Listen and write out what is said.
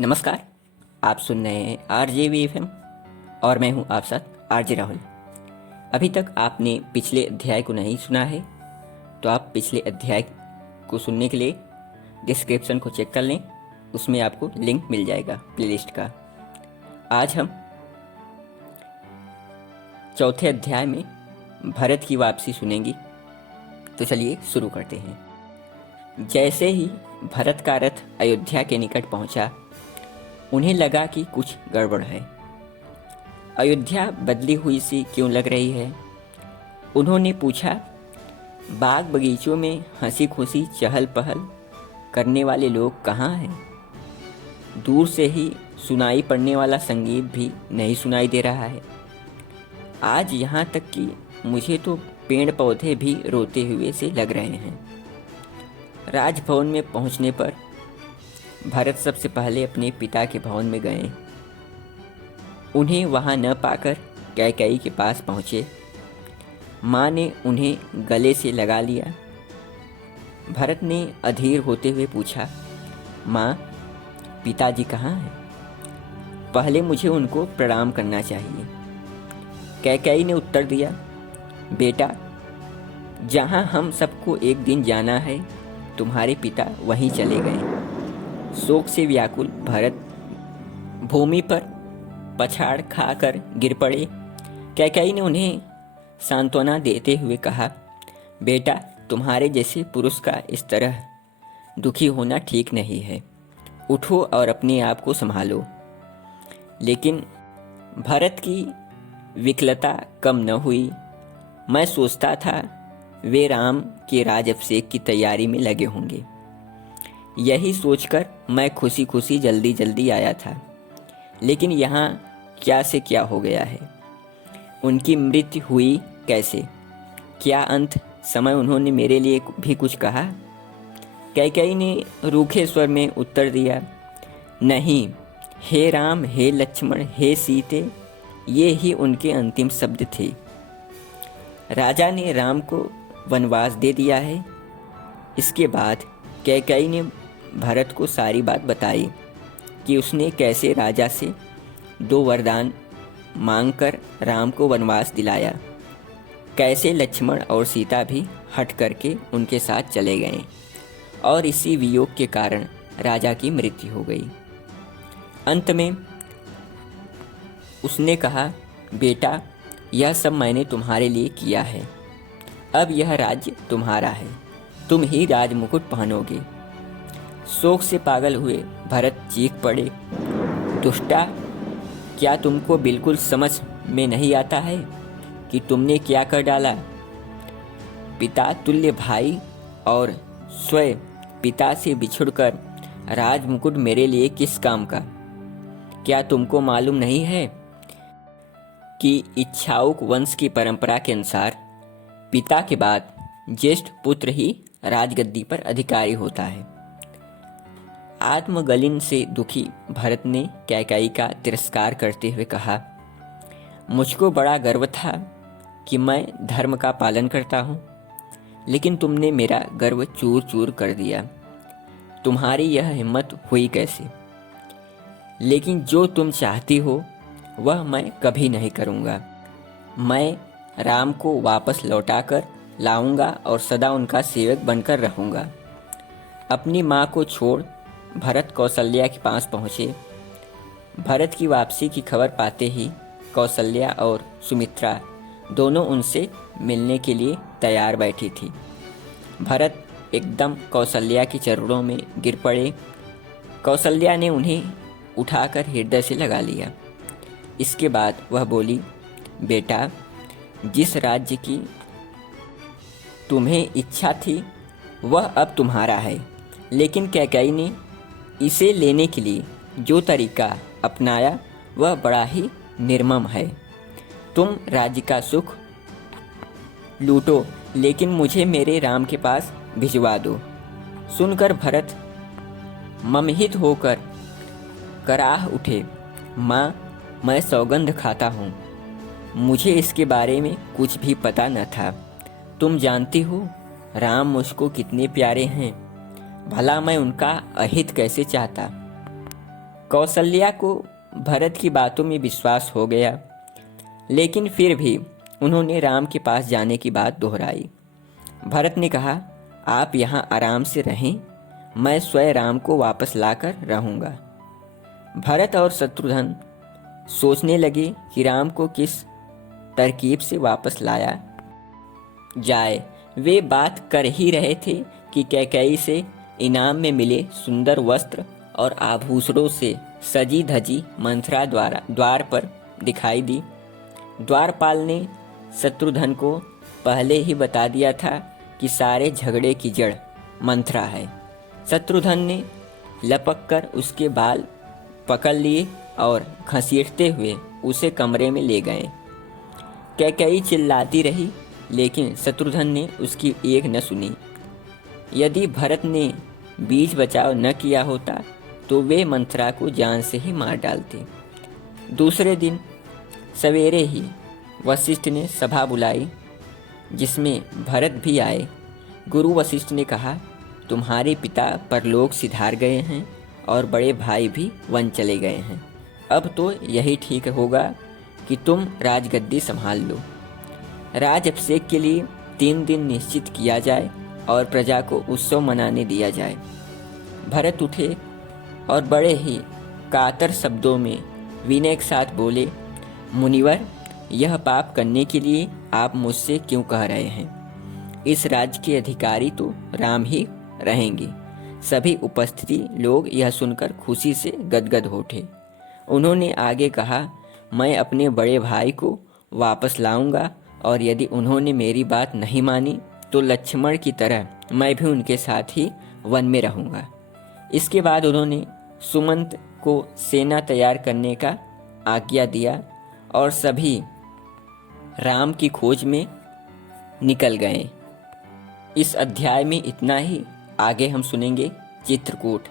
नमस्कार। आप सुन रहे हैं RJVFM और मैं हूं आप साथ RJ राहुल। अभी तक आपने पिछले अध्याय को नहीं सुना है तो आप पिछले अध्याय को सुनने के लिए डिस्क्रिप्शन को चेक कर लें, उसमें आपको लिंक मिल जाएगा प्लेलिस्ट का। आज हम चौथे अध्याय में भरत की वापसी सुनेंगे, तो चलिए शुरू करते हैं। जैसे ही भरत का रथ अयोध्या के निकट पहुंचा, उन्हें लगा कि कुछ गड़बड़ है। अयोध्या बदली हुई सी क्यों लग रही है? उन्होंने पूछा। बाग बगीचों में हंसी खुशी चहल पहल करने वाले लोग कहाँ हैं? दूर से ही सुनाई पड़ने वाला संगीत भी नहीं सुनाई दे रहा है। आज यहाँ तक कि मुझे तो पेड़ पौधे भी रोते हुए से लग रहे हैं। राजभवन में पहुँचने पर भरत सबसे पहले अपने पिता के भवन में गए। उन्हें वहां न पाकर कैकेयी के पास पहुंचे। माँ ने उन्हें गले से लगा लिया। भरत ने अधीर होते हुए पूछा, माँ, पिताजी कहाँ हैं? पहले मुझे उनको प्रणाम करना चाहिए। कैकेयी ने उत्तर दिया, बेटा, जहाँ हम सबको एक दिन जाना है, तुम्हारे पिता वहीं चले गए। शोक से व्याकुल भरत भूमि पर पछाड़ खाकर गिर पड़े। कैकेयी ने उन्हें सांत्वना देते हुए कहा, बेटा, तुम्हारे जैसे पुरुष का इस तरह दुखी होना ठीक नहीं है। उठो और अपने आप को संभालो। लेकिन भरत की विकलता कम न हुई। मैं सोचता था वे राम के राजअभिषेक की तैयारी में लगे होंगे। यही सोचकर मैं खुशी खुशी जल्दी जल्दी आया था। लेकिन यहाँ क्या से क्या हो गया है? उनकी मृत्यु हुई कैसे? क्या अंत समय उन्होंने मेरे लिए भी कुछ कहा? कैकेयी ने रूखे स्वर में उत्तर दिया, नहीं, हे राम, हे लक्ष्मण, हे सीते, ये ही उनके अंतिम शब्द थे। राजा ने राम को वनवास दे दिया है। इसके बाद कैकेयी ने भरत को सारी बात बताई कि उसने कैसे राजा से 2 वरदान मांगकर राम को वनवास दिलाया, कैसे लक्ष्मण और सीता भी हट करके उनके साथ चले गए और इसी वियोग के कारण राजा की मृत्यु हो गई। अंत में उसने कहा, बेटा, यह सब मैंने तुम्हारे लिए किया है। अब यह राज्य तुम्हारा है, तुम ही राजमुकुट पहनोगे। शोक से पागल हुए भरत चीख पड़े, दुष्टा, क्या तुमको बिल्कुल समझ में नहीं आता है कि तुमने क्या कर डाला? पिता तुल्य भाई और स्वयं पिता से बिछुड़कर राजमुकुट मेरे लिए किस काम का? क्या तुमको मालूम नहीं है कि इक्ष्वाकु वंश की परंपरा के अनुसार पिता के बाद ज्येष्ठ पुत्र ही राजगद्दी पर अधिकारी होता है? आत्मगलिन से दुखी भरत ने कैकेयी का तिरस्कार करते हुए कहा, मुझको बड़ा गर्व था कि मैं धर्म का पालन करता हूँ, लेकिन तुमने मेरा गर्व चूर चूर कर दिया। तुम्हारी यह हिम्मत हुई कैसे? लेकिन जो तुम चाहती हो वह मैं कभी नहीं करूँगा। मैं राम को वापस लौटा कर लाऊंगा और सदा उनका सेवक बनकर रहूँगा। अपनी माँ को छोड़ भरत कौशल्या के पास पहुँचे। भरत की वापसी की खबर पाते ही कौशल्या और सुमित्रा दोनों उनसे मिलने के लिए तैयार बैठी थी। भरत एकदम कौशल्या के चरणों में गिर पड़े। कौशल्या ने उन्हें उठाकर हृदय से लगा लिया। इसके बाद वह बोली, बेटा, जिस राज्य की तुम्हें इच्छा थी वह अब तुम्हारा है, लेकिन कैकेयी ने इसे लेने के लिए जो तरीका अपनाया वह बड़ा ही निर्मम है। तुम राज्य का सुख लूटो, लेकिन मुझे मेरे राम के पास भिजवा दो। सुनकर भरत ममहित होकर कराह उठे, माँ, मैं सौगंध खाता हूँ, मुझे इसके बारे में कुछ भी पता न था। तुम जानती हो राम मुझको कितने प्यारे हैं, भला मैं उनका अहित कैसे चाहता। कौशल्या को भरत की बातों में विश्वास हो गया, लेकिन फिर भी उन्होंने राम के पास जाने की बात दोहराई। भरत ने कहा, आप यहाँ आराम से रहें, मैं स्वयं राम को वापस लाकर रहूँगा। भरत और शत्रुघ्न सोचने लगे कि राम को किस तरकीब से वापस लाया जाए। वे बात कर ही रहे थे कि कैकेयी से इनाम में मिले सुंदर वस्त्र और आभूषणों से सजी धजी मंथरा द्वार पर दिखाई दी। द्वारपाल ने शत्रुघ्न को पहले ही बता दिया था कि सारे झगड़े की जड़ मंथरा है। शत्रुघ्न ने लपक कर उसके बाल पकड़ लिए और घसीटते हुए उसे कमरे में ले गए। कैकेयी चिल्लाती रही, लेकिन शत्रुघ्न ने उसकी एक न सुनी। यदि भरत ने बीच बचाव न किया होता तो वे मंथरा को जान से ही मार डालते। दूसरे दिन सवेरे ही वशिष्ठ ने सभा बुलाई, जिसमें भरत भी आए। गुरु वशिष्ठ ने कहा, तुम्हारे पिता परलोक सिधार गए हैं और बड़े भाई भी वन चले गए हैं। अब तो यही ठीक होगा कि तुम राजगद्दी संभाल लो। राज अभिषेक के लिए 3 दिन निश्चित किया जाए और प्रजा को उत्सव मनाने दिया जाए। भरत उठे और बड़े ही कातर शब्दों में विनय के साथ बोले, मुनिवर, यह पाप करने के लिए आप मुझसे क्यों कह रहे हैं? इस राज्य के अधिकारी तो राम ही रहेंगे। सभी उपस्थित लोग यह सुनकर खुशी से गदगद हो उठे। उन्होंने आगे कहा, मैं अपने बड़े भाई को वापस लाऊंगा और यदि उन्होंने मेरी बात नहीं मानी तो लक्ष्मण की तरह मैं भी उनके साथ ही वन में रहूंगा। इसके बाद उन्होंने सुमंत को सेना तैयार करने का आज्ञा दिया और सभी राम की खोज में निकल गए। इस अध्याय में इतना ही। आगे हम सुनेंगे चित्रकूट।